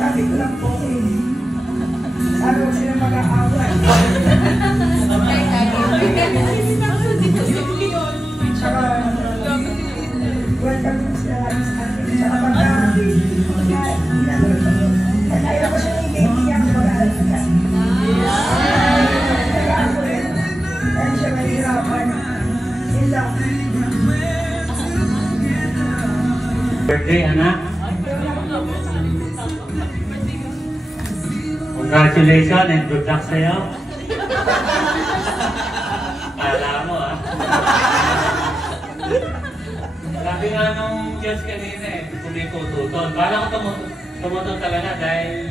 Sabi ko lang po sabi ko sila mag-aaway. Tsaka, welcome sila lagi sa akin. Tsaka pagka ko siya nag-iiyak mag-aaral ka. Nag-aaral ko rin. Dahil siya mahirapan. Yun lang. Birthday, anak. Congratulations and good luck sa'yo. Kala mo, ah. Sabi nga nung Diyos kanina eh, kumikututol. Kala ko tumutol talaga dahil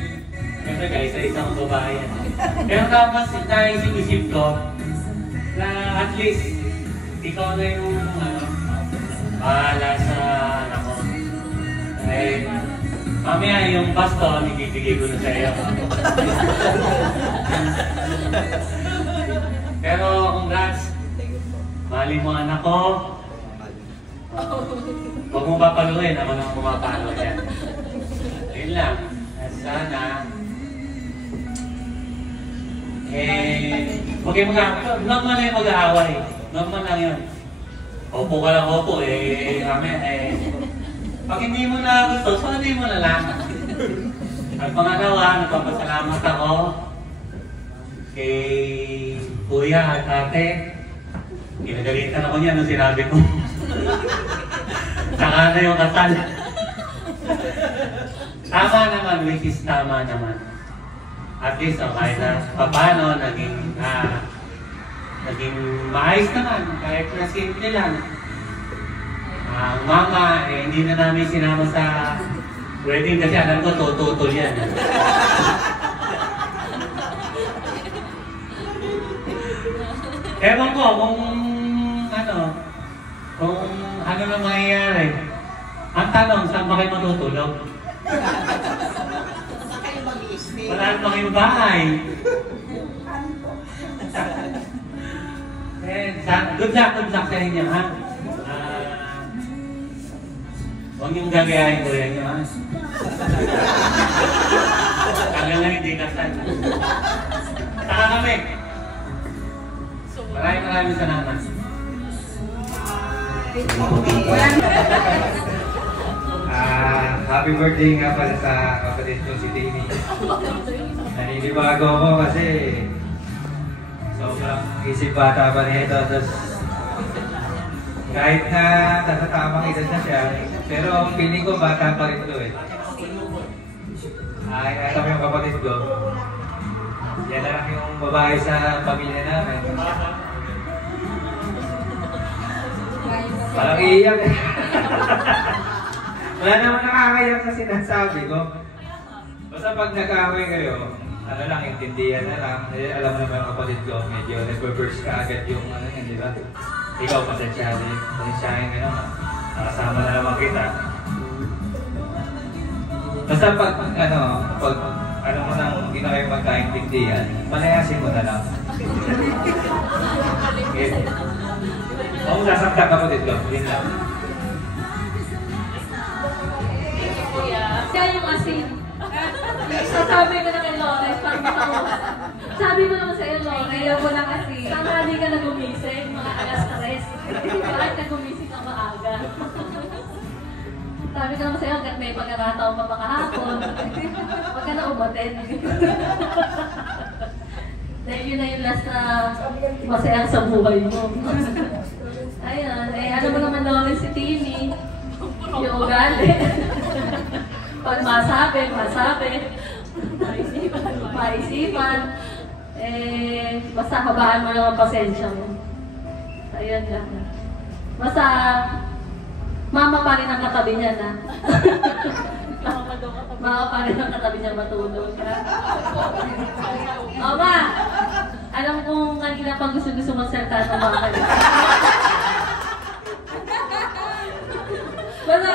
siyempre guys, isa-isa kong babae yan. Pero tapos naisip-isip ko na at least ikaw na yung bahala sa anak ko. Eh, mamaya yung baston, ibibigay ko na sa iyo. Pero congrats, mahalin mo anak ko. Huwag mo papaluin, ako nang pumapalo yan. Ayun lang, sana huwag kayo normal na yung mag-aaway. Normal lang yun. Opo ka lang, opo kami pag hindi mo na gusto, so hindi mo na lang. At pangalawa, nagpapasalamat ako kay kuya at ate. Kinagalitan ako niya nung sinabi ko. Saka na yung kasal. Tama naman, which is tama naman. At least, okay na. Paano, naging maayos naman, kahit na simple lang. Ang mama, hindi na namin sinama sa wedding kasi alam ko, tututol yan. Ewan ko kung ano na mangyayari. Ang tanong, saan ba kayo matutulog? Wala naman kayong bahay. Good luck sa inyo, ha? Huwag niyong gagayahin ko yan, ha? Hanggang na hindi kasal. Saka kami. Maraming salamat. Happy birthday nga pala sa kapatid ko si Davey. Naninibago ako kasi sobrang isip bata pa nito. Kahit na nasa tamang edad na siya, pero feeling ko bata pa rin ito eh. Ito yung kapatid ko. Yan lang yung babae sa pamilya namin. Parang iiyak eh. Wala naman nakakayak sa sinasabi ko. Basta pag nag-away kayo, ano lang, intindihan na lang. Alam mo naman yung kapatid ko, medyo nag-reverse ka agad yung ano yun, di ba? Ikaw, pasensyahin ka naman. Nakasama na naman kita. Basta pag ano mo nang hindi na kayo magkaintindihan, manayasin mo na lang. Okay. Kung nasakta kapatid ko, yun lang. Kaya yung asin. Sasabi ko na kay Lore, sabi mo naman sa'yo, Lore, ayaw ko lang asin. Saan hindi ka nagumising, mga alas-ares. Bakit nagumising ka maaga? Sabi ko naman sa'yo, hanggat may pagkakataon pa makahapon. Huwag ka na umaten. Dahil yun na yung last na masayang sa buhay mo. Ayun, ano mo naman Lore si Timmy? Yung ugali. Pag masabi. Maisipan. Basta habaan mo lang ang pasensya mo. Ayun lang. Basta, mama pa rin ang katabi niya na. Mama pa rin ang katabi niya matulog. Mama! Alam kong kanina pang gusto magsalita ng mga kanina. Basta,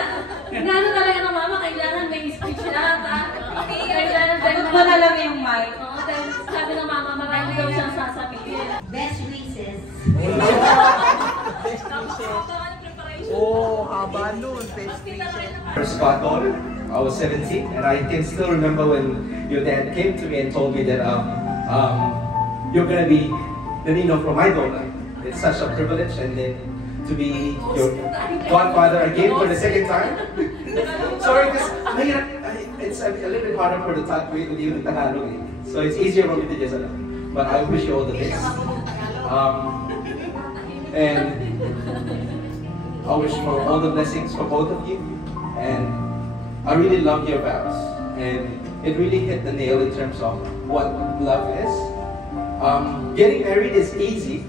gano'n talaga ng mama, kailangan may speech lahat, ha? Kailangan Ano ba na lang yung mic? Oo, dahil sabi ng mama, marami daw siyang sasabihin. Best wishes. Oh, haba nun. Best wishes. Spot on. I was 17, and I can still remember when your dad came to me and told me that you're gonna be the ninong for my daughter. It's such a privilege, and then to be your godfather again for the second time. Sorry, because it's a little bit harder for the talk with you in Tagalog, so it's easier for me to just but I wish you all the best. And I wish for all the blessings for both of you. And I really love your vows. And it really hit the nail in terms of what love is. Getting married is easy.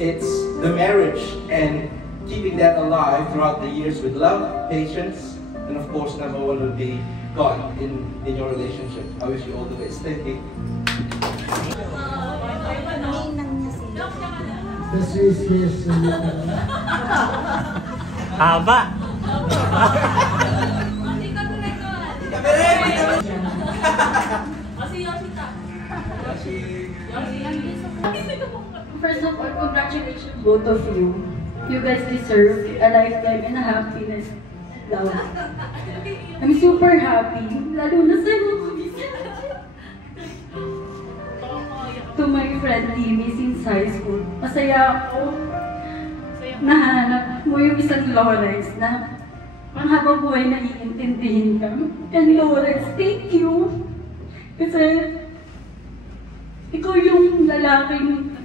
It's the marriage and keeping that alive throughout the years with love, patience, and of course, number one would be God in your relationship. I wish you all the best. Thank you. The sweetest. Haba! First of all, congratulations both of you. You guys deserve a lifetime and a happiness. Love. I'm super happy. Lalo na sa'yo. To my friend Timmy since high school. Masaya ako. Nahanap mo yung isang Lawrence na ang habang buhay na iintindihin ka. And Lawrence, thank you. Kasi ikaw yung lalaking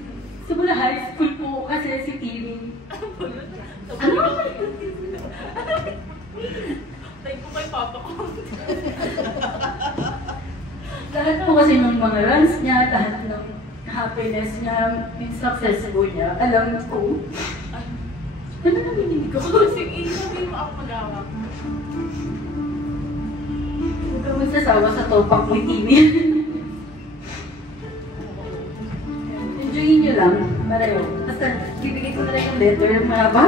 simula high school po kasi si Timmy. Ano? Tayo po kay Papa ko. Lahat po kasi ng mga runs niya, lahat ng happiness niya, yung successful niya, alam ko. Ano naminig ko? Sige, sabihin mo ako mag-awak. Huwag ka magsasawa sa topak mo, Timmy. Enjoyin niyo lang, pareho. Basta, bibigay ko na lang yung letter, mahaba.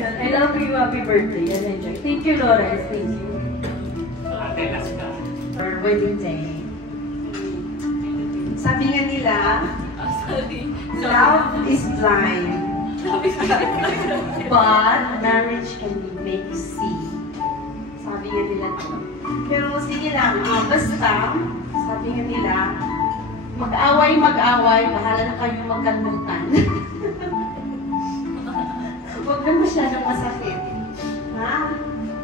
I love you, happy birthday, and enjoy. Thank you, Lawrence, thank you. Ate, last ka. For wedding day. Sabi nga nila, love is blind, but marriage can make you see. Sabi nga nila to. Pero sige lang, basta, sabi nga nila, mag-away, bahala na kayo magkalmutan. Huwag na masyadong masakit. Ha?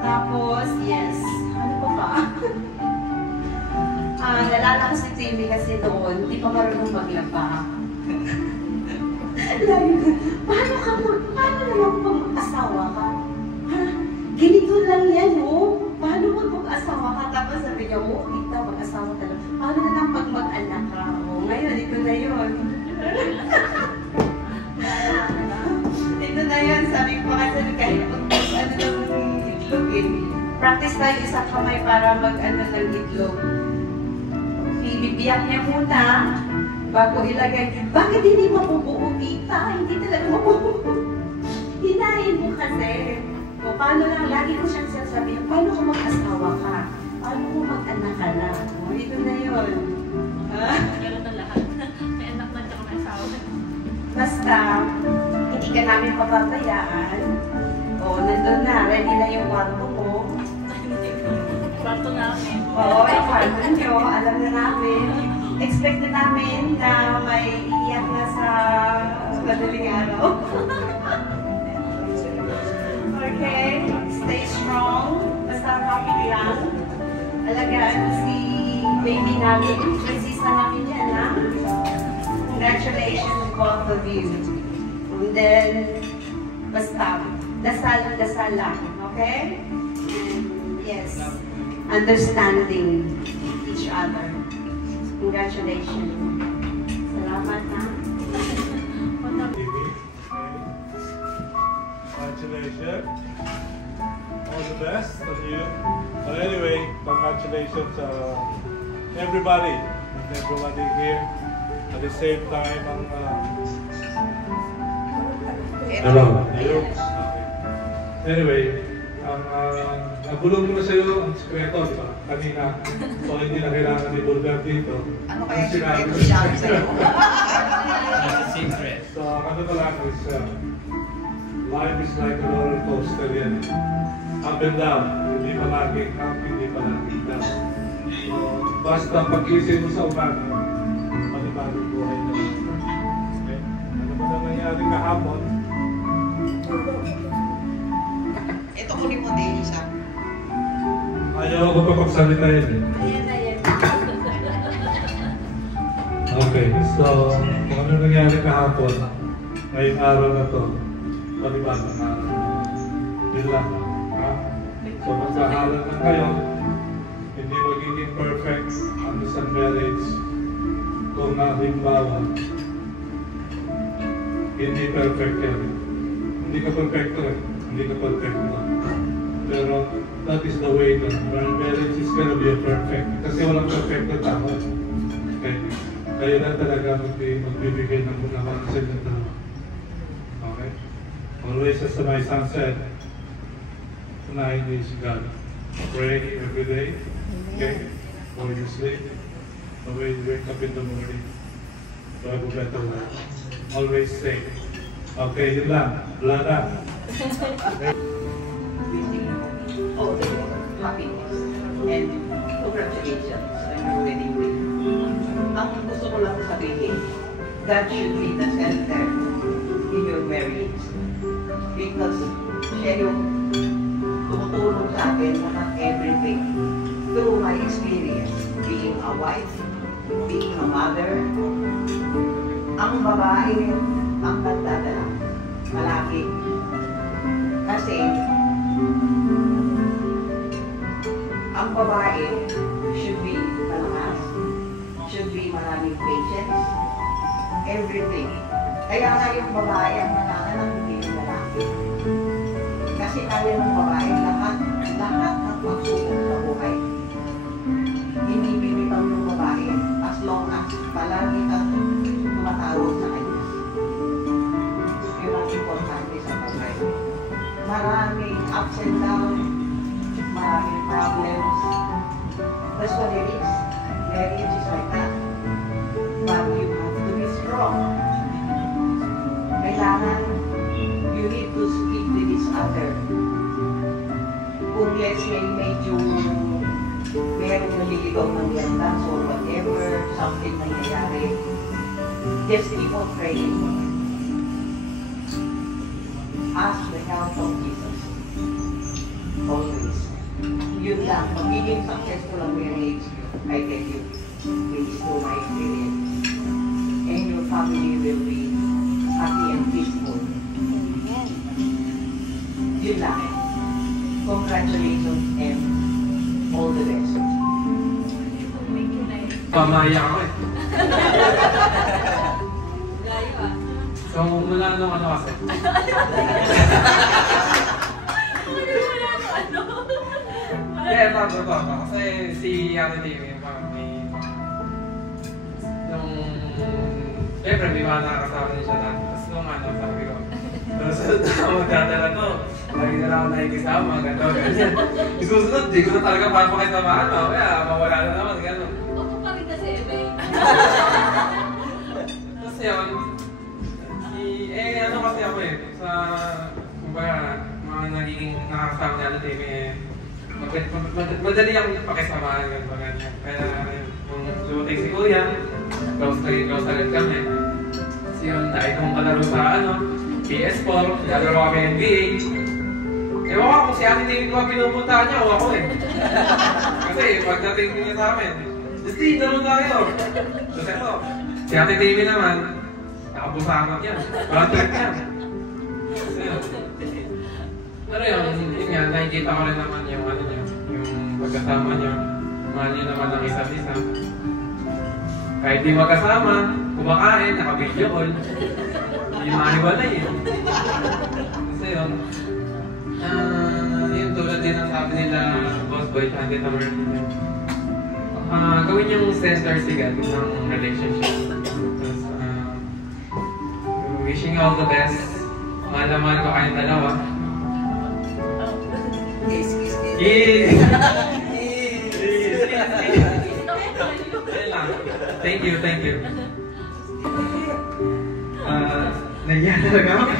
Tapos, yes. Ano pa ba? Nalala ko si Timmy kasi doon, hindi pa marunong maglaba. Lagi ko, paano naman pag mag-asawa ka? Ha? Ganito lang yan, oh. Paano mag-asawa ka? Tapos sabi niya, oh, kita mag-asawa talaga. Paano na lang pag mag-anak ka? Oh, ngayon, ito na yun. Ito na yun, sabi ko kasi kahit ano lang itlog eh. Practice tayo isang kamay para mag-ano ng itlog. Ibibiyak niya muna bago ilagay. Bakit hindi mabubuo, tita? Hindi talaga mabubuo. Hinahin mo kasi. O paano lang, lagi ko siyang sasabihin, paano kung mag-asawa ka? Paano kung mag-anak ka na? O, ito na yun. Ha? Meron na lahat. May anak na tsaka may asawa. Basta, hindi ka namin papabayaan. O, nandun na. Ready na yung kwarto mo. Kwarto namin. Oo, yung kwarto nyo. Alam na namin. Expect na namin na may iiyak na sa madaling araw. Okay? Stay strong. Basta happy lang. Alagaan si baby namin. Prinsesa namin yan, ha? Congratulations both of you. And then, basta, dasal lang. Okay? And yes, understanding each other. Congratulations. Salamat, ha? Congratulations. All the best of you. But anyway, congratulations everybody here. At the same time, hello. Okay. Anyway, nabulong ko na sa'yo ang sikreto, di ba? Kanina. So, hindi na kailangan ni Bulgar dito. Ano kaya sikreto sinabi sa'yo? Secret. So, ano ko lang is, life is like a roller coaster yan. Up and down. Hindi palaging up, hindi palaging down. So, basta pag-isip mo sa umaga, panibagong buhay na. Okay? Ano ba na nangyari kahapon? Ito kunin mo din isa. Ayaw ko pa pagsalita yun eh. Ayan na yan. Okay, so kung ano nangyari kahapon, ngayong araw na to, panibagong araw. Yun lang. Ha? So magkahalan lang kayo, hindi magiging perfect ang isang marriage kung halimbawa, hindi perfect yan. Hindi ka perfecto eh. Hindi ka perfecto. Pero that is the way that our marriage is gonna be a perfect. Kasi walang perfect na tao. Okay? Kayo na talaga magbibigay ng bunawan sa inyo dalawa. Okay? Always as my son said, tonight is God. Pray every day. Okay? Before you sleep. The way you wake up in the morning. To have a better life. Always say. Okay, yun lang. Wala na. All the happiness and congratulations on your wedding week. Ang gusto ko lang sabihin, God should be the center in your marriage. Because siya yung tumutulong sa akin lahat everything through my experience being a wife, being a mother. Ang babae ang nagdadala, malaki. Kasi ang babae should be malakas, should be maraming patience, everything. Kaya nga yung babae ang nananganak, hindi yung lalaki. Kasi kaya ng babae lahat ng pagsubok sa buhay. Hindi bibitaw ng babae as long as palagi kang tumatawag sa kanya. Yun ang importante sa buhay. Maraming ups and downs, maraming problems. That's what it is. Marriage is like that. But you have to be strong. Kailangan, you need to speak with each other. Kung let's say medyo merong naliligaw ng landas or whatever, something nangyayari, just keep on praying. Ask the help of Jesus. Always. Yun lang, magiging successful ang marriage, I tell you, which is through my experience. And your family will be happy and peaceful. Yun lang. Congratulations and all the best. Pamaya ako eh. Layo ah. So, mula nung ano kasi? Yeah, bago. Kasi si Ate Timmy, nung siyempre, may mga nakakasama niya siya dati. Tapos nung ano, sabi ko, susunod na magdadala to. Lagi na lang ako nakikisama, ganyan. Susunod, di ko na talaga papakitamaan. Kaya mawala na naman, gano'n. Ako pa rin kasi, Ebe. Tapos yun, ano kasi ako eh, sa, kumbaga, mga nagiging nakakasama niya Ate Timmy madali akong pakisamaan, ganyan. Kaya, nung dumating si Kuya, close na rin kami. Kasi yun, dahil kong kalaro sa PS4, nalaro kami NBA. Ewan ko kung si Ate Timmy ko pinupuntahan niya o ako eh. Kasi pagdating niya sa amin, Justin, naman tayo. Kasi ako, si Ate Timmy naman, nakabusangat yan. Walang trip yan. Kasi yun. Pero yun nga, nakikita ko rin naman yung yung pagkasama niyo. Mahal niyo naman ang isa't isa. Kahit di magkasama, kumakain, naka-video call. Hindi mahiwalay eh. Kasi yun, yun tulad din ang sabi nila, Boss Boy, Chandy Tamar. Gawin yung sensor sigat ng relationship. Tapos, wishing you all the best. Mahal na mahal ko kayong dalawa. Thank you. Nahiya talaga ako.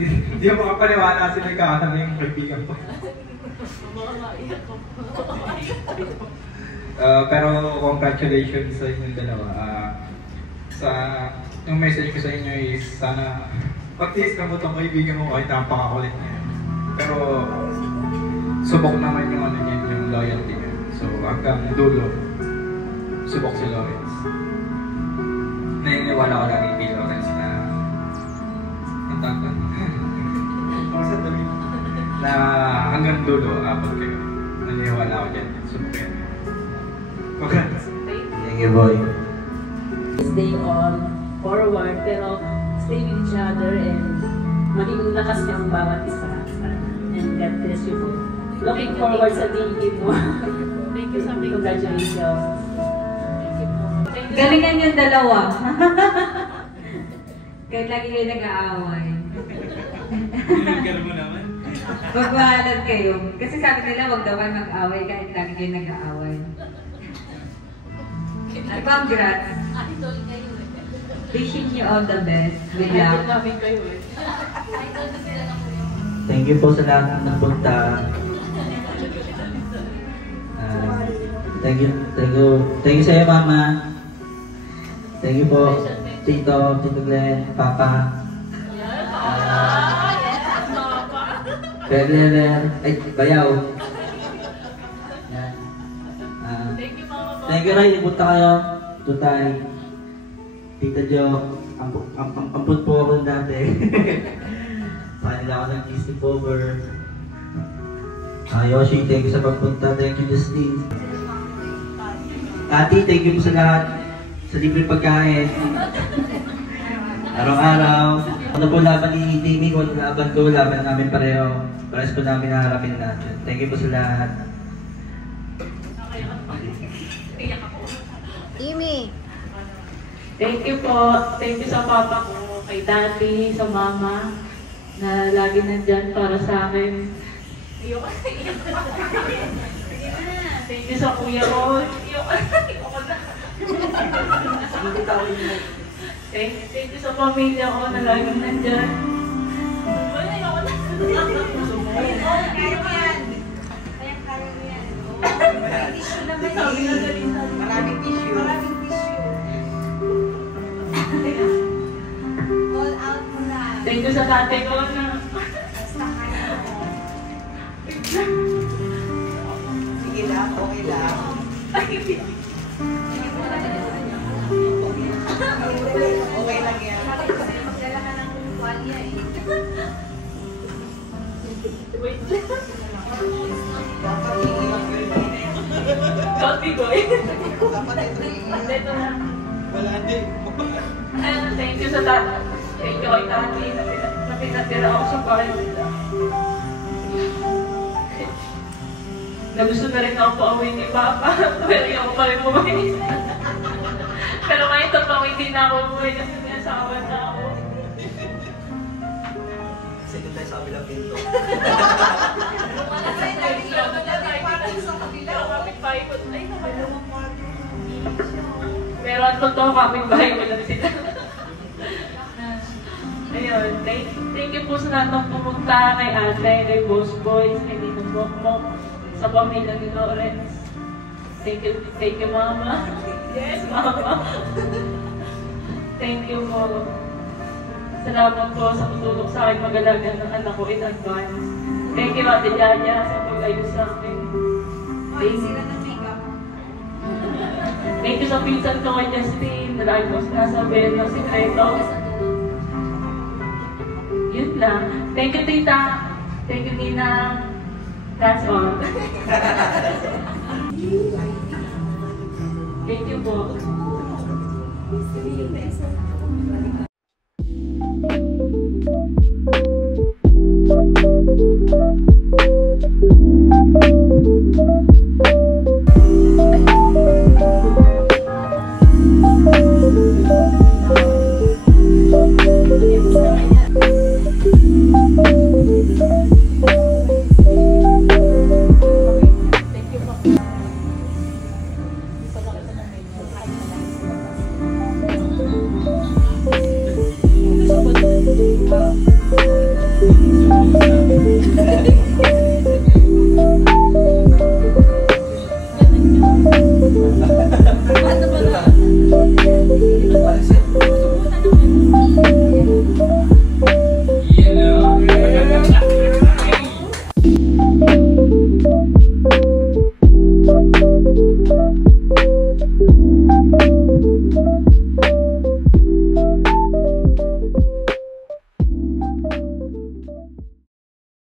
Hindi mo makapaniwala sila kasama yung kaibigan ko. Baka maiyak ko. Pero congratulations sa inyong dalawa. Yung message ko sa inyo is sana pag-tiis ka mo itong kaibigan mo kahit napakakulit niya. Pero subok naman yung ano niya, yung loyalty niya. So hanggang dulo, subok si Lawrence. Naniniwala ko lagi kay Lawrence na ang tagpan. Na hanggang dulo, abot kayo. Naniniwala ko dyan. Subok yan. Congrats. Thank you, boy. Stay on forward, pero stay with each other and maging lakas niyo ang bawat isa. And God bless you po. Looking forward sa tingin mo. Thank you sa picture. Congratulations. Galingan yung dalawa. Kahit lagi kayo nag-aaway. Ganun mo naman. Magwahalan kayo. Kasi sabi nila, huwag daw kayo mag-aaway kahit lagi kayo nag-aaway. Congrats. Idol kayo eh. Wishing you all the best. Good Idol luck. namin kayo eh. Thank you po sa lahat ng nagpunta. Thank you sa iyo, Mama. Thank you po, Tito Glenn, Papa. Pedler, ay, Bayaw. Yan. Thank you, Mama. Thank you rin, ipunta kayo. Tutay, Tita Jo, ampun po ako dati. Panila ako ng Disney Power. Yoshi, thank you sa pagpunta. Thank you, Justine. Ati, thank you po sa lahat. Sa libre pagkain. Araw-araw. Ano po laban ni Timmy? Kung laban ko, laban namin pareho. Pares po namin naharapin natin. Thank you po sa lahat. Imi. Thank you po. Thank you sa papa ko, kay daddy, sa mama, na lagi nandyan para sa akin. Thank you sa kuya ko. Thank you sa pamilya ko na laging nandyan. Maraming tissue. Maraming tissue. All out mo na. Thank you sa tatay ko na Sige lang, okay lang. Okay lang yan. Magdala ka ng walya eh. wait. Coffee boy. Ito na. Wala din. Thank you sa tatay. Thank you kay tatay na pinatira ako sa bahay nila. Na gusto na rin ako pauwi ni Papa. Pero hindi ako pa rin umuwi. Pero ngayon ito pa hindi na ako umuwi kasi may asawa na ako. Sige tayo sa kabilang pinto. Pero ang totoo kapitbahay ko lang sila. Ayun, thank you po sa lahat ng pumunta kay ate, kay Boss Boys, kay Nino Mokmok, sa pamilya ni Lawrence. Thank you Mama. Yes, Mama. Thank you po. Salamat po sa tutulong sa akin mag-alaga ng anak ko in advance. Thank you Ate Jaya sa pag-ayos sa akin. Thank you sa pinsan ko kay Justine, na lagi ko sinasabihin ng sikreto. Yun lang. Thank you, Tita. Thank you, Nina. That's all. Thank you po.